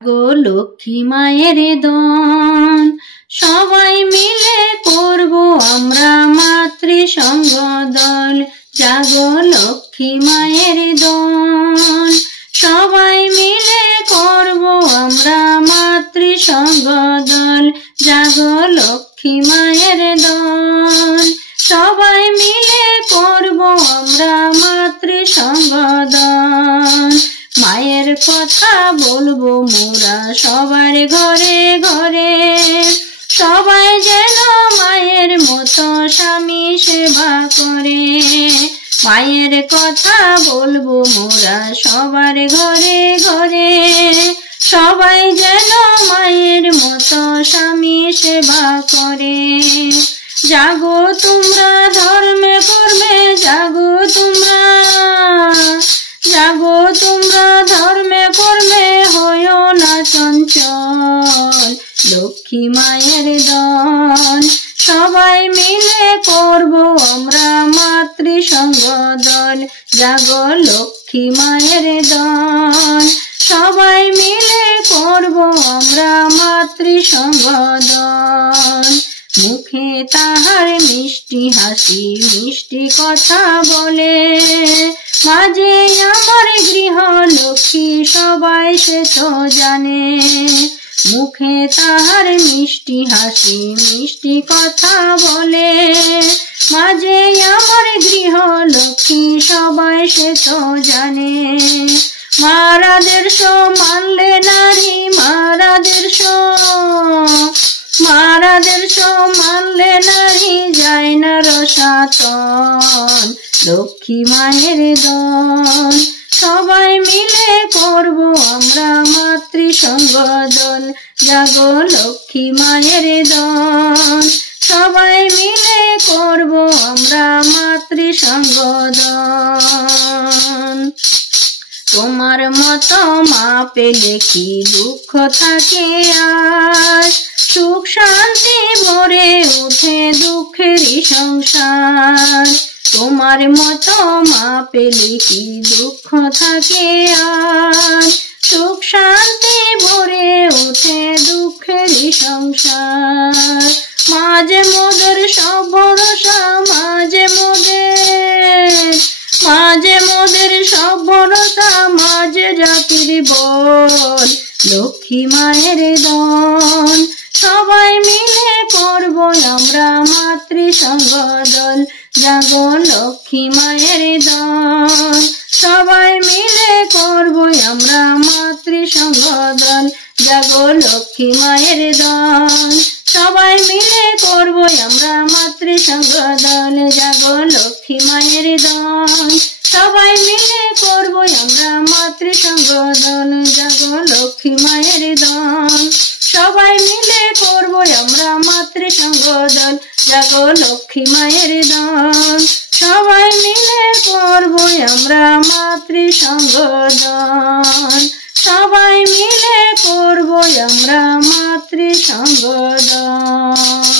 গো লক্ষ্মী মায়ের দন, সবাই মিলে করব আমরা মাতৃ সঙ্গ দল। জাগো লক্ষ্মী মায়ের দন, সবাই মিলে করব আমরা মাতৃ সঙ্গ দল। জাগো লক্ষ্মী মায়ের দন, সবাই মিলে করব আমরা মাতৃ সঙ্গ দল। মায়ের কথা বলবো মোরা সবার ঘরে ঘরে, সবাই যেন মায়ের মতো স্বামী সেবা করে। মায়ের কথা বলবো মোরা সবার ঘরে ঘরে, সবাই যেন মায়ের মতো স্বামী সেবা করে। জাগো তোমরা ধর্মে করবে, জাগো তোমরা, জাগো তোমরা ধর্মে করবে, হয়ো না চঞ্চল। লক্ষ্মী মায়ের দন, সবাই মিলে করব আমরা মাতৃ সঙ্গ দল। জাগো লক্ষ্মী মায়ের দন, সবাই মিলে করব আমরা মাতৃ সঙ্গ দল। মুখে তাহার মিষ্টি হাসি মিষ্টি কথা বলে, মাঝে আমার গৃহ লক্ষ্মী সবাই সে তো জানে। মুখে তাহার মিষ্টি হাসি মিষ্টি কথা বলে, মাঝে আমার গৃহ লক্ষ্মী সবাই সে তো জানে। মারাদেরশো মানলে নারী, মারাদেরশো, মারাদেরশো মানলে নারী যায় না রসাতন। লক্ষ্মী মায়ের দন, সবাই মিলে করব আমরা মাতৃ সঙ্গ দল। জাগো লক্ষ্মী মায়ের দন, সবাই মিলে করব আমরা মাতৃ সঙ্গ দল। তোমার মতো মা পেলে কি দুঃখ থাকে আর, সুখ শান্তি ভরে উঠে দুঃখেরই সংসার। তোমার মতো মা পেলে কি দুঃখ থাকে আর, সুখ শান্তি ভরে উঠে দুঃখেরই সংসার। মাঝে মোদের সব ভরসা, মাঝে মোদের, মাঝে মোদের সব ভরসা, মাঝে জাতির বল। লক্ষ্মী মায়ের দন, সবাই মিলে করব আমরা মাতৃ সঙ্গ দল। জাগো লক্ষ্মী মায়ের দন, সবাই মিলে করব আমরা মাতৃ সঙ্গ দল। জাগো লক্ষ্মী মায়ের দন, সবাই মিলে করব আমরা মাতৃ সঙ্গ দল। জাগো লক্ষ্মী মায়ের দন, সবাই মিলে করব আমরা মাতৃ সঙ্গ দল। জাগো লক্ষ্মী মায়ের দন, সবাই মিলে করব আমরা মাতৃ সঙ্গ দল। জাগো লক্ষ্মী মায়ের দন, সবাই মিলে করব আমরা মাতৃ সঙ্গ দল। সবাই মিলে করব আমরা মাতৃ সঙ্গ দল।